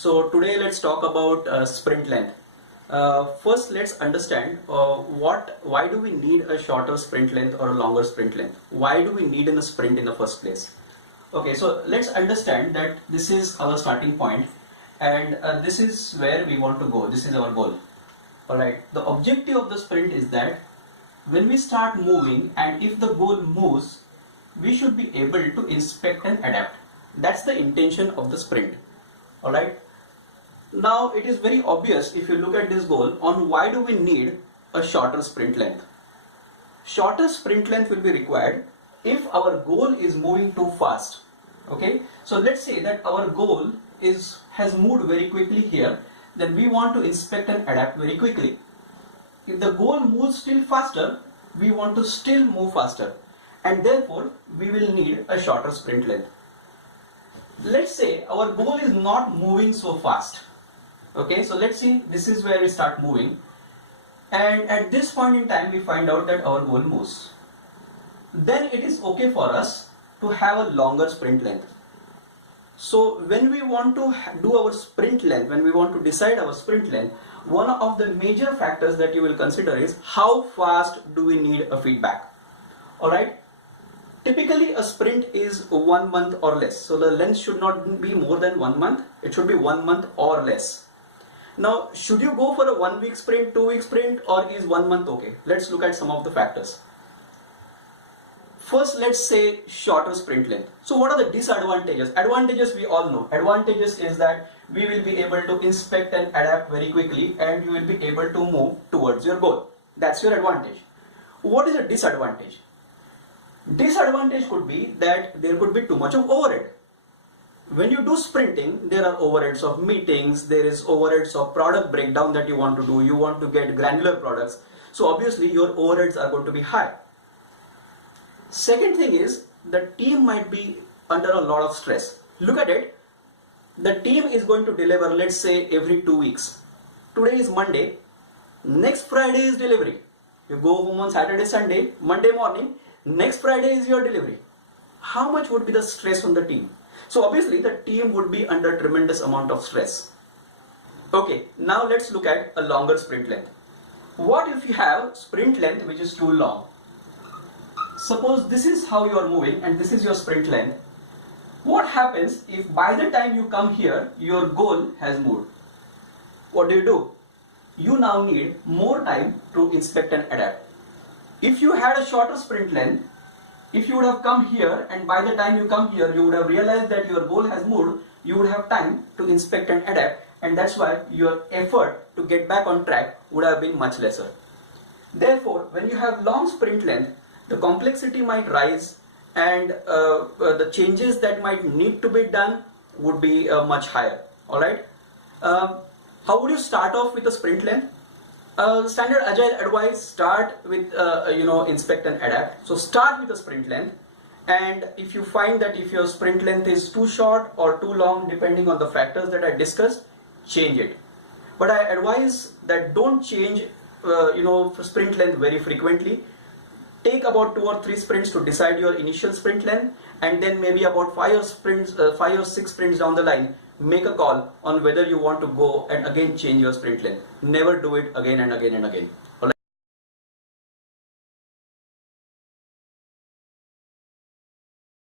So today let's talk about sprint length. First, let's understand why do we need a shorter sprint length or a longer sprint length? Why do we need in a sprint in the first place? Okay, so let's understand that this is our starting point and this is where we want to go. This is our goal. Alright, the objective of the sprint is that when we start moving and if the goal moves, we should be able to inspect and adapt. That's the intention of the sprint. Alright. Now it is very obvious if you look at this goal on why do we need a shorter sprint length. Shorter sprint length will be required if our goal is moving too fast. Okay. So let's say that our goal has moved very quickly here, then we want to inspect and adapt very quickly. If the goal moves still faster, we want to still move faster, and therefore we will need a shorter sprint length. Let's say our goal is not moving so fast. Okay, so let's see, this is where we start moving, and at this point in time we find out that our goal moves. Then it is okay for us to have a longer sprint length. So when we want to do our sprint length, when we want to decide our sprint length, one of the major factors that you will consider is how fast do we need a feedback. Alright. Typically a sprint is 1 month or less. So the length should not be more than 1 month. It should be 1 month or less. Now should you go for a 1 week sprint, 2 week sprint, or is 1 month okay? Let's look at some of the factors. First, let's say shorter sprint length. So what are the disadvantages? Advantages we all know. Advantages is that we will be able to inspect and adapt very quickly and you will be able to move towards your goal. That's your advantage. What is a disadvantage? Disadvantage could be that there could be too much of overhead. When you do sprinting, there are overheads of meetings, there is overheads of product breakdown that you want to do, you want to get granular products. So obviously your overheads are going to be high. Second thing is the team might be under a lot of stress. Look at it. The team is going to deliver, let's say, every 2 weeks. Today is Monday. Next Friday is delivery. You go home on Saturday, Sunday, Monday morning. Next Friday is your delivery. How much would be the stress on the team? So obviously the team would be under tremendous amount of stress. Okay, now let's look at a longer sprint length. What if you have sprint length which is too long? Suppose this is how you are moving and this is your sprint length. What happens if by the time you come here, your goal has moved? What do? You now need more time to inspect and adapt. If you had a shorter sprint length, if you would have come here and by the time you come here, you would have realized that your goal has moved, you would have time to inspect and adapt, and that's why your effort to get back on track would have been much lesser. Therefore, when you have long sprint length, the complexity might rise and the changes that might need to be done would be much higher. Alright. How would you start off with a sprint length? Standard Agile advice, start with inspect and adapt. So start with a sprint length, and if you find that if your sprint length is too short or too long, depending on the factors that I discussed, change it. But I advise that don't change sprint length very frequently. Take about 2 or 3 sprints to decide your initial sprint length, and then maybe about 5 or 6 sprints down the line, make a call on whether you want to go and again change your sprint length. Never do it again and again and again.